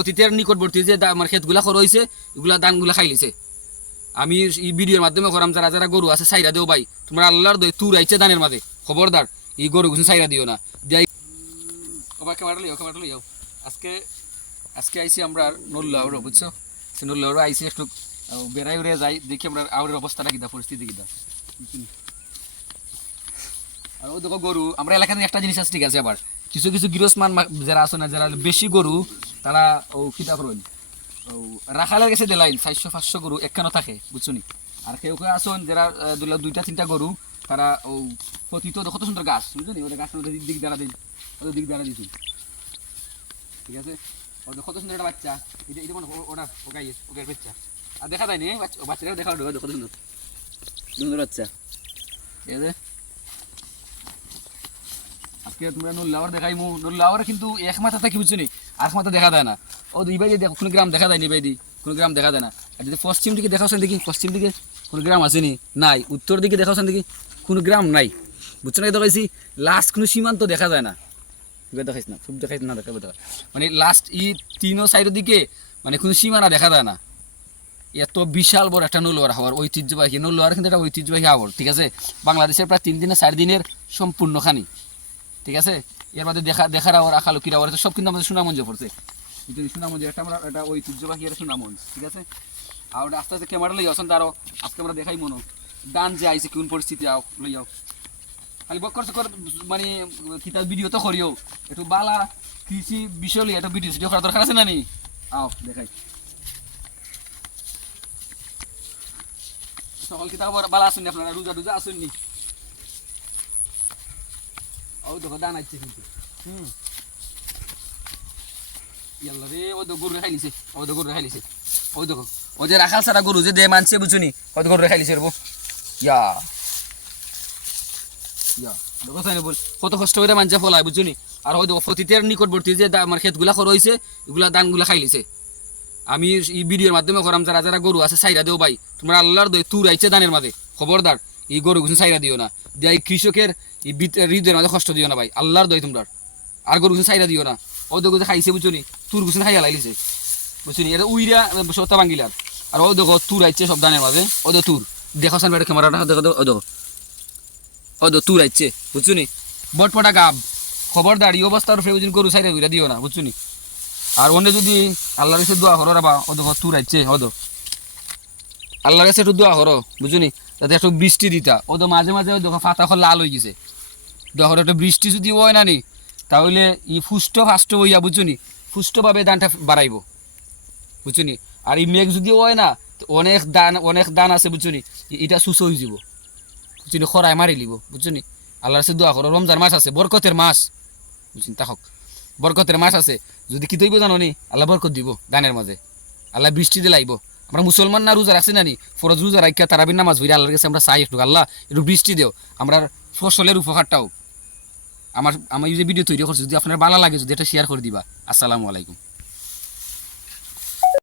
অতীতের নিকটবর্তী যে আমার ক্ষেতগুলা খর হয়েছে এগুলা ধানগুলা খাই লিছে। আমি এই ভিডিওর মাধ্যমে করাম, যারা যারা গরু আছে সাইরা দেও ভাই। তোমরা আল্লাহর দই তুর আইছে ধানের মাঝে। খবরদার, এই গরু গুছুন সাইরা দিও না। দেই ওবা ক্যামেরা লইও ক্যামেরা লইও আজকে আজকে আইছি আমরা নল্লাওর বুঝছ? সে নল্লাওর আইছি একটু বেড়াই উড়ে যাই, দেখি আমরা আউরের অবস্থাটা কিদা পরিস্থিতি কিদা আর ও দেখো গরু, আমরা এলাকাতে একটা জিনিস আছে, ঠিক আছে, আবার। কিছু কিছু গৃহস্মান যারা আছে না, যারা বেশি গরু, তারা ও কিতা করেন ও, রাখালের কাছে দিলাইন, চারশো, পাঁচশো গরু একখানো থাকে, বুঝছ নি? আর কেউ কেউ আসুন যারা দুইটা, তিনটা গরু, তারা ও পতিত কত সুন্দর গাছ নি? ওটা গাছ ওদের দিক দ্বারা দিন, ওদের দিক দ্বারা দিচ্ছি ঠিক আছে? ওদের কত সুন্দর একটা বাচ্চা। এটা এটা মনে ওটা, ও বাচ্চা আর দেখা যায় নি বাচ্চা- বাচ্চাটাও দেখা কত সুন্দর। সুন্দর বাচ্চা। ঠিক আছে? আজকে তোমরা নুল্লাওয়ার দেখাইমু। নুল্লাওয়ার কিন্তু এক মাথা থাকি বুঝছ নি? আর মাথা দেখা যায় না। ও দুই দেখো, কোনো গ্রাম দেখা যায় নি দি কোনো গ্রাম দেখা যায় না। আর যদি পশ্চিম দিকে দেখাচ্ছেন দেখি পশ্চিম দিকে কোনো গ্রাম আছে নি? নাই। উত্তর দিকে দেখাচ্ছেন দেখি কোনো গ্রাম নাই। বুঝছ না দেখাইছি? লাস্ট কোনো সীমান্ত দেখা যায় না। এবার দেখাইছ না? খুব দেখাইছ না দেখাবে দেখা মানে লাস্ট ই তিনো সাইডের দিকে মানে কোনো সীমানা দেখা যায় না। এত বিশাল বড় একটা নৌলোয়ার হাওয়ার ঐতিহ্যবাহী। নৌলোয়ার কিন্তু একটা ঐতিহ্যবাহী হাওয়ার, ঠিক আছে? বাংলাদেশের প্রায় তিন দিনে চার দিনের সম্পূর্ণ খানি ঠিক আছে? এর মধ্যে দেখা, দেখার আওয়ার আকালুকির আওয়ার সব কিন্তু আমাদের সুনামঞ্জে পড়ছে। এই সুনামঞ্জে একটা আমরা একটা ঐতিহ্যবাহী একটা সুনামঞ্জ, ঠিক আছে? আর ওটা আস্তে আস্তে ক্যামেরা লই আসুন, তারও আজকে আমরা দেখাই মনো। ডান যে আইছে, কোন পরিস্থিতি আও লই যাও খালি বক করছে মানে কিতাব ভিডিও তো করিও। একটু বালা, কৃষি বিষয় লই একটা ভিডিও ভিডিও করা দরকার আছে না নি আও, দেখাই। সকল কিতাব বালা আসুন আপনারা, রোজা রোজা আসুন নি ও দেখো দান আছে কিন্তু হুম ইয়াল্লা রে ও তো গরু খাই লিছে ও তো গরু খাই লিছে ও দেখো ও যে রাখাল সারা গরু যে দে মানছে বুঝুনি কত গরু খাই রে ইয়া ইয়া দেখো তাই বল কত কষ্ট করে মানছে ফলায় বুঝুনি আর ওই দেখো ফতিতের নিকটবর্তী যে আমার ক্ষেতগুলা খর হয়েছে এগুলা ধানগুলা খাই লিছে আমি এই ভিডিওর মাধ্যমে করাম যারা যারা গরু আছে সাইরা দেও ভাই তোমরা আল্লাহর দই তুর আইছে ধানের মাঝে খবরদার এই গরু কিছু সাইরা দিও না দিয়ে এই কৃষকের এই হৃদয়ের মাঝে কষ্ট দিও না ভাই। আল্লাহর দই তোমরা আর গরু কিছু সাইরা দিও না। ও দেখো খাইছে, বুঝছ তুর কিছু খাইয়া লাইলিছে। বুঝছ নি? এটা উইরা সত্তা ভাঙ্গিলার আর ও দেখো, তুর আইছে সব ধানের মাঝে। ও দেখো তুর। দেখো সান বেটা ক্যামেরাটা দেখো ও দেখো। ও দেখো, তুর আইছে। বুঝছ নি? বটপটা গাব। খবরদার, এই অবস্থার ফেউজিন গরু সাইরা উইরা দিও না, বুঝছ নি? আর অন্য যদি আল্লাহর কাছে দোয়া করো রাবা ও দেখো, তুর আইছে, ও দেখো। আল্লাহর কাছে একটু দোয়া করো বুঝুনি যাতে একটু বৃষ্টি দিতা। ও তো মাঝে মাঝে দেখো লাল হয়ে গেছে। দেখো, একটু বৃষ্টি যদি হয় না নি, তাহলে ই ফুষ্ট ফাষ্ট হইয়া বুঝুনি ফুষ্টভাবে দানটা বাড়াইব। বুঝুনি আর এই মেঘ যদি হয় না, তো অনেক দান অনেক দান আছে বুঝুনি এটা সুস হয়ে যাব বুঝুনি খরায় মারি লিব বুঝুনি আল্লাহর কাছে দোয়া করো। রমজান মাস আছে, বরকতের মাস। বুঝুনি তাহক বরকতের মাস আছে। যদি কি তৈব জানো নি? আল্লাহ বরকত দিব দানের মাঝে। আল্লাহ বৃষ্টি দিয়ে লাইব। আমরা মুসলমান না রোজা রাখছি না নি? ফরজ রোজা রাখিয়া তারাবির নামাজ হইলে আল্লাহর কাছে আমরা চাই একটু আল্লাহ একটু বৃষ্টি দেও, আমরা ফসলের উপকারটাও আমার আমি যে ভিডিও তৈরি করছি, যদি আপনার ভালো লাগে, যদি এটা শেয়ার করে দিবা। আসসালামু আলাইকুম।